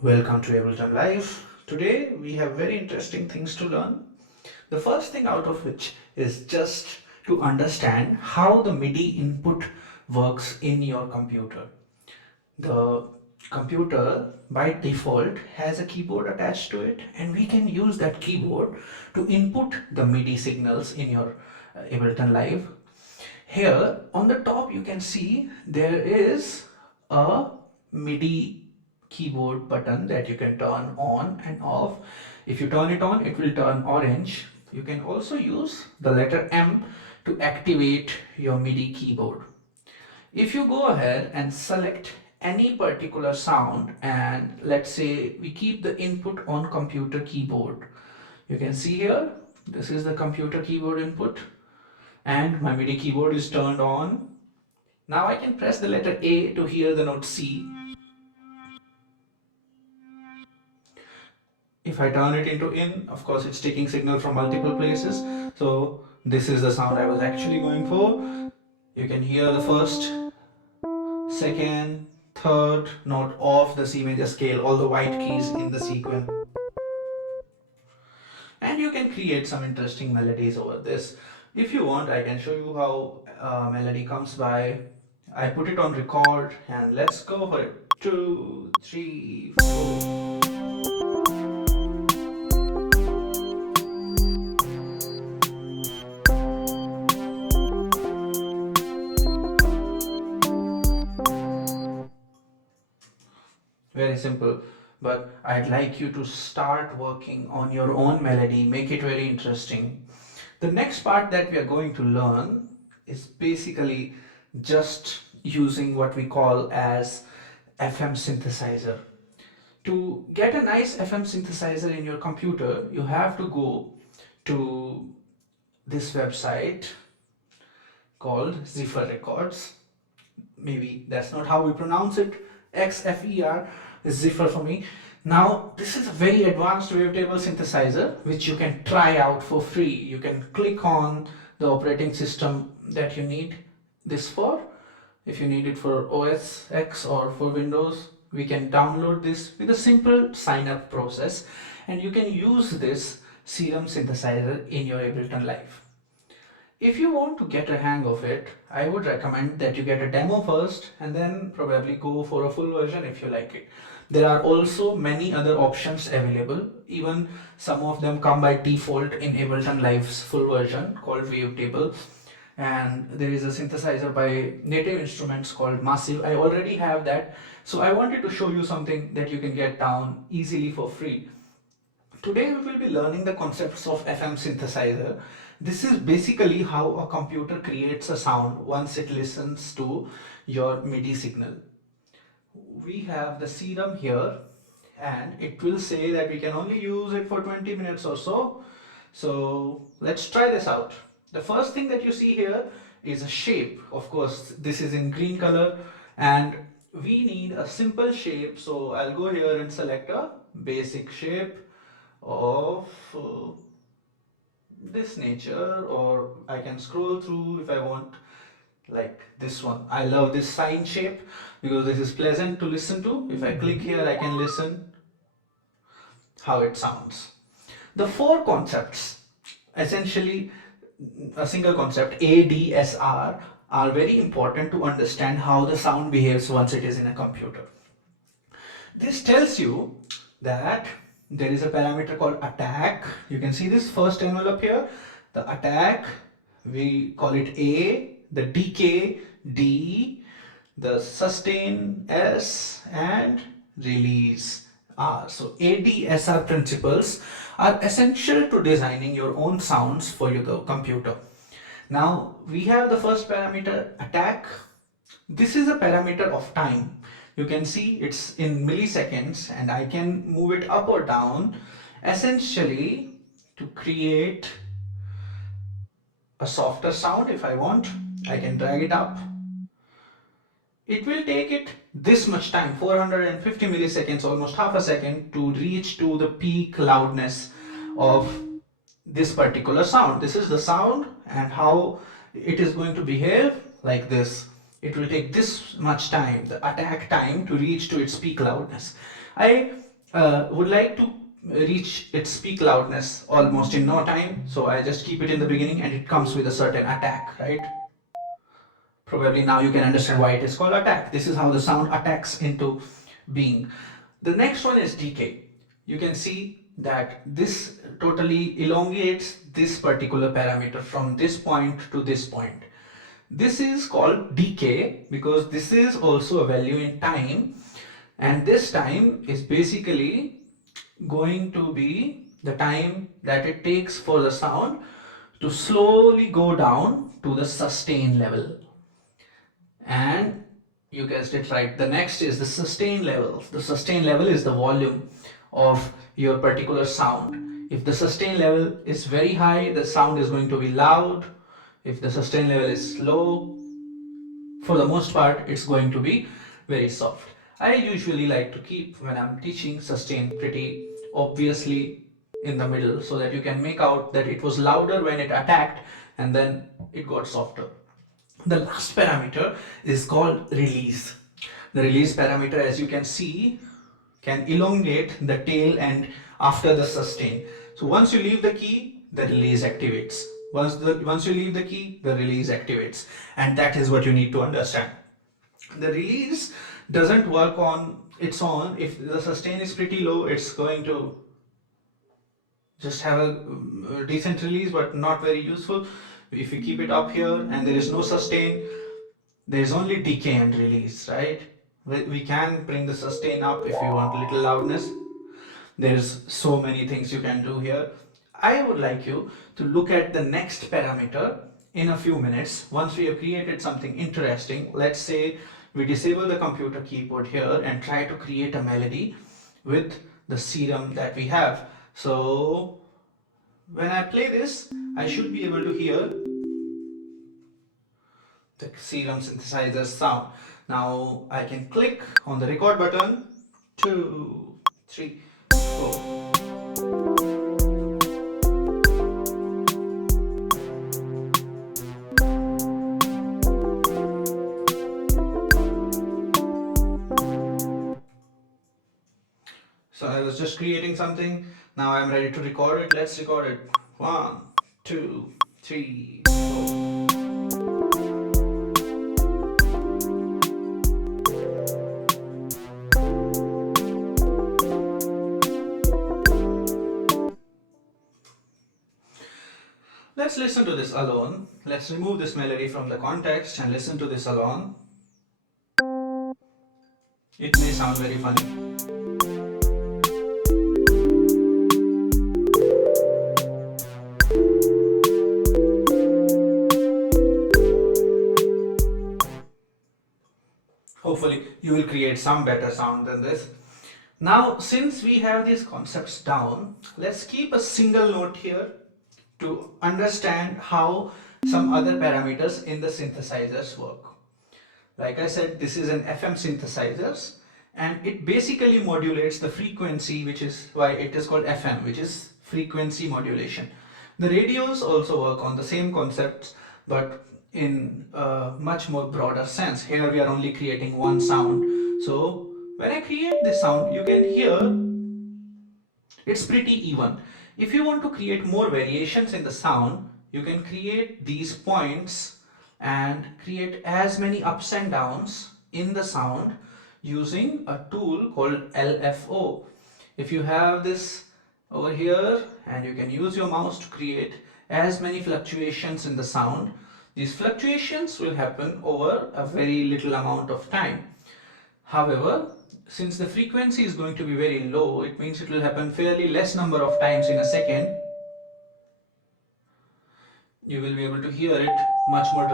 Welcome to Ableton Live. Today we have very interesting things to learn. The first thing out of which is just to understand how the MIDI input works in your computer. The computer by default has a keyboard attached to it, and we can use that keyboard to input the MIDI signals in your Ableton Live. Here on the top you can see there is a MIDI keyboard button that you can turn on and off. If you turn it on, it will turn orange. You can also use the letter M to activate your MIDI keyboard. If you go ahead and select any particular sound, and let's say we keep the input on computer keyboard, you can see here this is the computer keyboard input and my MIDI keyboard is turned on. Now I can press the letter A to hear the note C. If I turn it into in, of course it's taking signal from multiple places. So this is the sound I was actually going for. You can hear the first, second, third note of the C major scale, all the white keys in the sequence. And you can create some interesting melodies over this. If you want, I can show you how a melody comes by. I put it on record and let's go for it. 2, 3, 4. Very simple, but I'd like you to start working on your own melody, make it very interesting. The next part that we are going to learn is basically just using what we call as FM synthesizer. To get a nice FM synthesizer in your computer, you have to go to this website called Ziffer Records. Maybe that's not how we pronounce it. XFER is Ziffer for me. Now, this is a very advanced wavetable synthesizer which you can try out for free. You can click on the operating system that you need this for. If you need it for OS X or for Windows, we can download this with a simple sign up process, and you can use this Serum synthesizer in your Ableton Live. If you want to get a hang of it, I would recommend that you get a demo first and then probably go for a full version if you like it. There are also many other options available. Even some of them come by default in Ableton Live's full version called Wavetable. And there is a synthesizer by Native Instruments called Massive. I already have that. So I wanted to show you something that you can get down easily for free. Today we will be learning the concepts of FM synthesizer. This is basically how a computer creates a sound once it listens to your MIDI signal. We have the serum here and it will say that we can only use it for 20 minutes or so. So let's try this out. The first thing that you see here is a shape. Of course, this is in green color and we need a simple shape. So I'll go here and select a basic shape of this nature, or I can scroll through if I want, like this one. I love this sine shape because this is pleasant to listen to. If I click here, I can listen how it sounds. The four concepts, essentially a single concept, ADSR, are very important to understand how the sound behaves once it is in a computer. This tells you that there is a parameter called attack. You can see this first envelope here. The attack, we call it A, the decay D, the sustain S, and release R. So ADSR principles are essential to designing your own sounds for your computer. Now we have the first parameter, attack. This is a parameter of time. You can see it's in milliseconds and I can move it up or down essentially to create a softer sound. If I want, I can drag it up. It will take it this much time, 450 milliseconds, almost half a second, to reach to the peak loudness of this particular sound. This is the sound and how it is going to behave like this. It will take this much time, the attack time, to reach to its peak loudness. I would like to reach its peak loudness almost in no time, so I just keep it in the beginning and it comes with a certain attack, right? Probably now you can understand why it is called attack. This is how the sound attacks into being. The next one is decay. You can see that this totally elongates this particular parameter from this point to this point. This is called decay because this is also a value in time, and this time is basically going to be the time that it takes for the sound to slowly go down to the sustain level. And you guessed it right, the next is the sustain level. The sustain level is the volume of your particular sound. If the sustain level is very high, the sound is going to be loud. If the sustain level is low, for the most part it's going to be very soft. I usually like to keep, when I'm teaching, sustain pretty obviously in the middle so that you can make out that it was louder when it attacked and then it got softer. The last parameter is called release. The release parameter, as you can see, can elongate the tail end after the sustain. So once you leave the key, the release activates. Once you leave the key, the release activates. And that is what you need to understand. The release doesn't work on its own. If the sustain is pretty low, it's going to just have a decent release but not very useful. If you keep it up here and there is no sustain, there is only decay and release, right? We can bring the sustain up if you want a little loudness. There's so many things you can do here. I would like you to look at the next parameter in a few minutes. Once we have created something interesting, let's say we disable the computer keyboard here and try to create a melody with the serum that we have. So when I play this, I should be able to hear the serum synthesizer sound. Now I can click on the record button. 2, 3, 4. So I was just creating something. Now I'm ready to record it. Let's record it. 1, 2, 3, 4. Let's listen to this alone. Let's remove this melody from the context and listen to this alone. It may sound very funny. Hopefully you will create some better sound than this. Now, since we have these concepts down, let's keep a single note here to understand how some other parameters in the synthesizers work. Like I said, this is an FM synthesizers and it basically modulates the frequency, which is why it is called FM, which is frequency modulation. The radios also work on the same concepts, but in a much more broader sense. Here we are only creating one sound. So when I create this sound, you can hear it's pretty even. If you want to create more variations in the sound, you can create these points and create as many ups and downs in the sound using a tool called LFO. If you have this over here and you can use your mouse to create as many fluctuations in the sound, these fluctuations will happen over a very little amount of time. However, since the frequency is going to be very low, it means it will happen fairly less number of times in a second. You will be able to hear it much more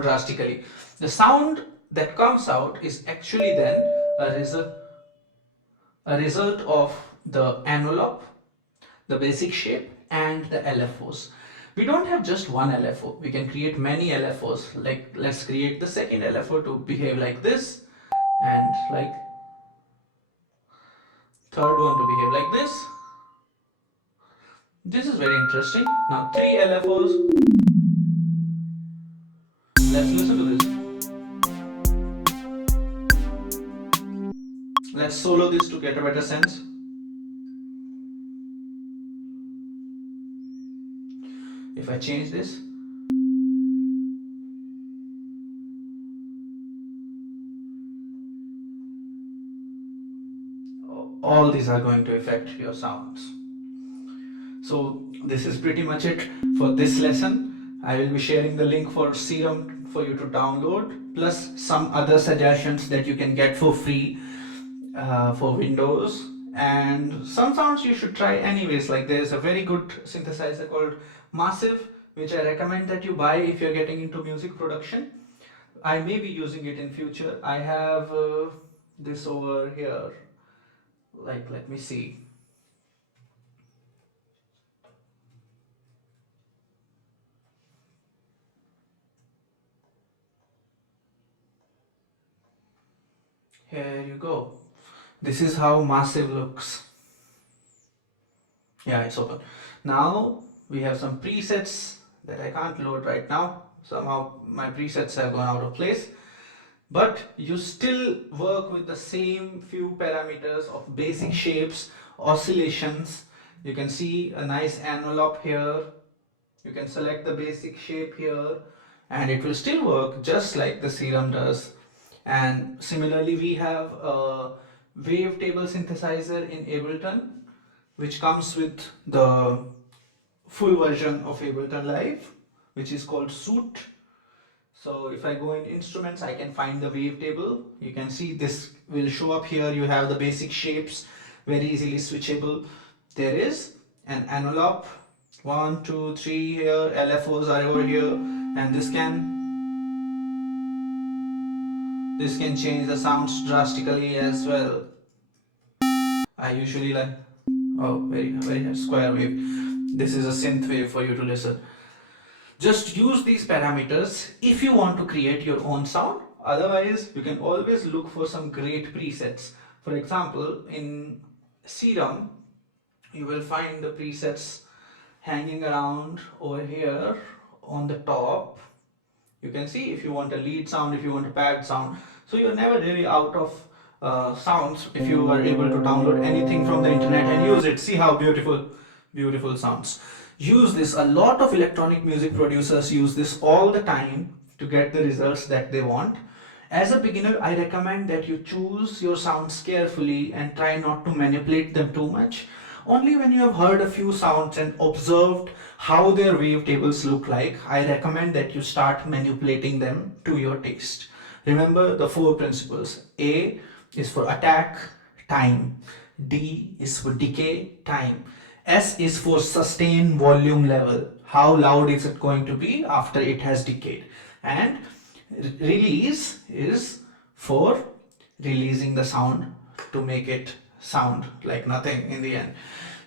drastically. The sound that comes out is actually then a result of the envelope, the basic shape, and the LFOs. We don't have just one LFO. We can create many LFOs. Like, let's create the second LFO to behave like this, and like third one to behave like this. This is very interesting. Now 3 LFOs. Let's listen to this. Let's solo this to get a better sense. If I change this, all these are going to affect your sounds. So this is pretty much it for this lesson. I will be sharing the link for Serum for you to download, plus some other suggestions that you can get for free for Windows, and some sounds you should try anyways. Like there's a very good synthesizer called Massive, which I recommend that you buy if you're getting into music production. I may be using it in future. I have this over here. Like, let me see. Here you go. This is how Massive looks. Yeah, it's open. Now we have some presets that I can't load right now. Somehow my presets have gone out of place. But you still work with the same few parameters of basic shapes, oscillations. You can see a nice envelope here. You can select the basic shape here, and it will still work just like the Serum does. And similarly, we have a wavetable synthesizer in Ableton, which comes with the full version of Ableton Live, which is called Suit. So if I go in instruments, I can find the wavetable. You can see this will show up here. You have the basic shapes, very easily switchable. There is an envelope, 1, 2, 3 here, LFOs are over here, and this can change the sounds drastically as well. I usually like, oh, very square wave. This is a synth wave for you to listen. Just use these parameters if you want to create your own sound. Otherwise, you can always look for some great presets. For example, in Serum, you will find the presets hanging around over here on the top. You can see if you want a lead sound, if you want a pad sound. So you're never really out of sounds if you are able to download anything from the internet and use it. See how beautiful sounds. Use this. A lot of electronic music producers use this all the time to get the results that they want. As a beginner, I recommend that you choose your sounds carefully and try not to manipulate them too much. Only when you have heard a few sounds and observed how their wavetables look like, I recommend that you start manipulating them to your taste. Remember the 4 principles. A is for attack, time. D is for decay, time. S is for sustain volume level. How loud is it going to be after it has decayed? And release is for releasing the sound to make it sound like nothing in the end.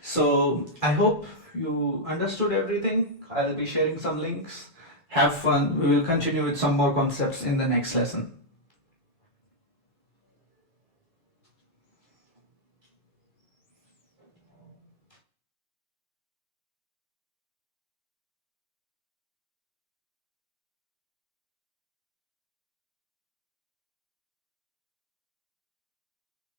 So I hope you understood everything. I'll be sharing some links. Have fun. We will continue with some more concepts in the next lesson.